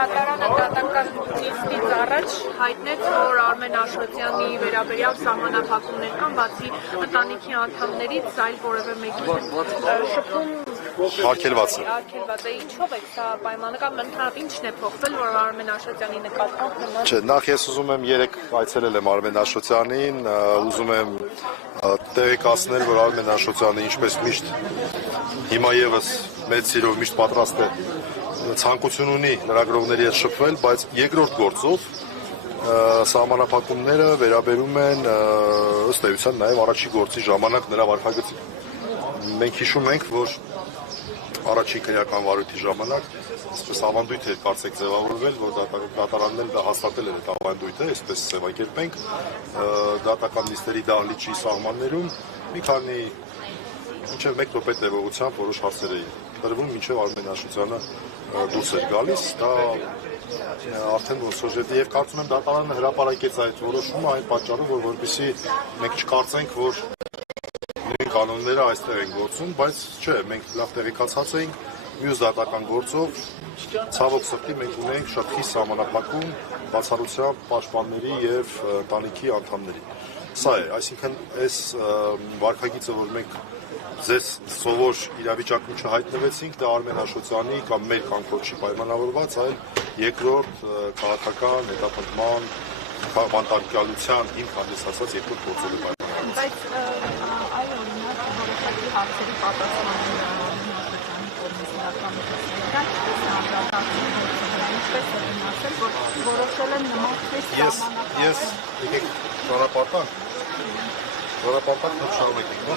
Դատարանը դատական նիստից առաջ հայտնեց, որ Արմեն Աշոտյանի վերաբերյալ սահմանափակումներ կան, բացի ընտանիքի անդամներից այլ որևէ մեկի շփում արգելված է։ Ինչով է սա պայմանական, ընդհանրապես ինչն է փոխվել, որ Արմեն Աշոտյանի նկատմամբ նման։ Չէ, նախ ես ուզում եմ երեք այցելել եմ Արմեն Աշոտյանին, ուզում եմ տեղեկացնել, որ Արմեն Աշոտյանը ինչպես միշտ հիմա եւս մեծ սիրով միշտ պատրաստ է ցանկություն ունի լրագրողների հետ շփվել, բայց երկրորդ գործով սահմանափակումները վերաբերում են ըստ էության նաև առաջի գործի ժամանակ նրա վարքագծին։ Մենք հիշում ենք, որ առաջի քրեական վարույթի ժամանակ այսպես ավանդույթ էր կարծեք ձևավորվել, որ դատարանն էլ դա հաստատել էր այդ ավանդույթը, այսպես ձևակերպենք, դատական նիստերի դահլիճի սահմաններում մի քանի մինչև 1 րոպե տևողությամբ որոշ հարցեր էին տրվում, մինչև Արմեն Աշոտյանը դուրս էր գալիս, դա արդեն ոնց որ եւ կարծում եմ դատարանը հրապարակեց այդ որոշումը այն պատճառով, որ որպեսզի մենք չկարծենք, որ նույն կանոնները այստեղ են գործում, բայց չէ, մենք լավ տեղեկացած էինք մյուս դատական գործով ցավոք սրտի մենք ունենք շատ խիստ սահմանափակում բացառությամբ պաշտպանների եւ ընտանիքի անդամների։ Սա է, այսինքն այս վարքագիծը, որ մենք ձեզ սովոր իրավիճակում չհայտնվեցինք, դա Արմեն Աշոտյանի կամ մեր կամքով չի պայմանավորված, այլ երկրորդ քաղաքական հետապնդման բանտարկյալության հիմք հանդիսացած երկրորդ գործով է պայմանավորված։ Բայց այլ օրինակ որոշակի հարցերի պատասխանները ինչպես է ասել, որ որոշել են նման խիստ սահմանափակում։ Ես եկեք ճանապարհանք շարունակենք, հա։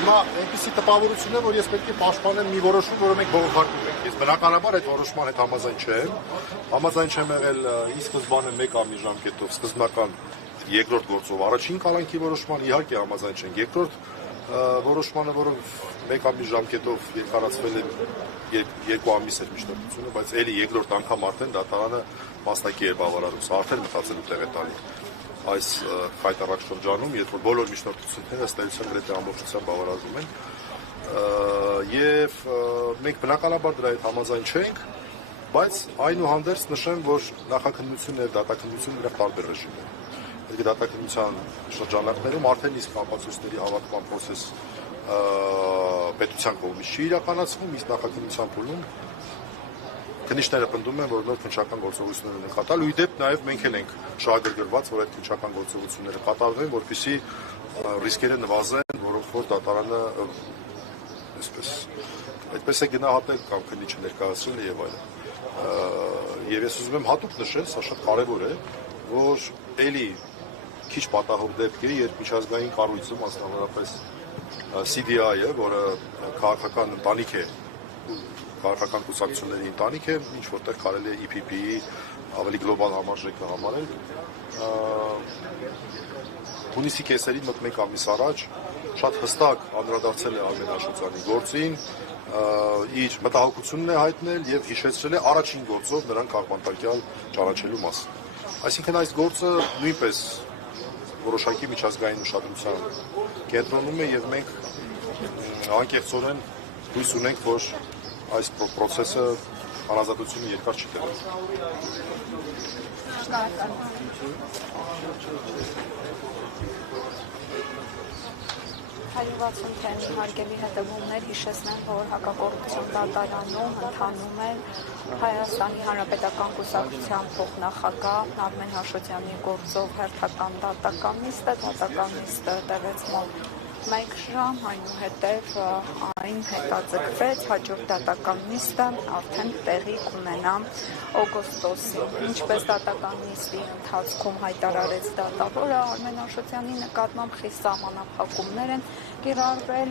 Հիմա այնպիսի տպավորություն է, որ ես պետք է պաշտպանեմ մի որոշում, որը մենք բողոքարկում ենք։ Ես բնականաբար այդ որոշման հետ համաձայն չեմ։ Համաձայն չեմ եղել ի սկզբանե 1 ամի ժամկետով սկզբնական երկրորդ գործով առաջին կալանքի որոշման, իհարկե համաձայն չենք։ Երկրորդ որոշմանը, որը 1 ամի ժամկետով երկարացվել է 2 ամիս էր միջնորդությունը, բայց էլի երկրորդ անգամ արդեն դատարանը մասնակի էր բավարարում, սա արդեն մտածելու տեղ է տալի այս խայտառակ շրջանում, երբ որ բոլոր միջնորդությունները ըստ էության գրեթե ամբողջությամբ բավարարվում են, եւ մենք բնականաբար դրա հետ համաձայն չենք, բայց այնուհանդերձ նշեմ, որ նախաքննությունն եւ դատաքննությունը դրա տարբեր ռեժիմ են։ Այդ դատաքննության շրջանակներում արդեն իսկ ապացույցների հավաքման process պետության կողմից չի իրականացվում, իսկ նախաքննության փուլում քննիչները պնդում են, որ նոր քննչական գործողություններ են կատարել, ու ի դեպ նաև մենք էլ ենք շահագրգռված, որ այդ քննչական գործողությունները կատարվեն, որպեսզի ռիսկերը նվազեն, որոնք որ դատարանը այդպես է գնահատել կամ քննիչը ներկայացրել է եւ այլն։ Եվ ես ուզում եմ հատուկ նշել, սա շատ կարևոր է, որ էլի քիչ պատահող դեպք է, երբ միջազգային կառույցը, մասնավորապես CDI-ը, որը քաղաքական ընտանիք է, քաղաքական կուսակցությունների ընտանիք է, ինչ որտեղ կարելի է EPP-ի ավելի գլոբալ համարժեքը համարել։ Հունիսի կեսերին մոտ 1 ամիս առաջ շատ հստակ անդրադարձել է Արմեն Աշոտյանի գործին, իր մտահոգությունն է հայտնել եւ հիշեցրել է առաջին գործով նրան քաղաքապետարան ճանաչելու մասին։ Այսինքն այս գործը նույնպես որոշակի միջազգային ուշադրության կենտրոնում է եւ մենք անկեղծորեն հույս ունենք, որ այս process-ը անազատությունը երկար չի տևի։ 160 թեմի հարգելի հետևումներ հիշեցնեմ, որ հակակոռուպցիոն դատարանում ընթանում է Հայաստանի Հանրապետական կուսակցության փոխնախագահ Արմեն Աշոտյանի գործով հերթական դատական նիստը տևեց մոտ 1 ժամ, այնուհետև այն հետաձգվեց, հաջորդ դատական նիստը արդեն տեղի կունենա օգոստոսին։ Ինչպես դատական նիստի ընթացքում հայտարարեց դատավորը, Արմեն Աշոտյանի նկատմամբ խիստ սահմանափակումներ են կիրառվել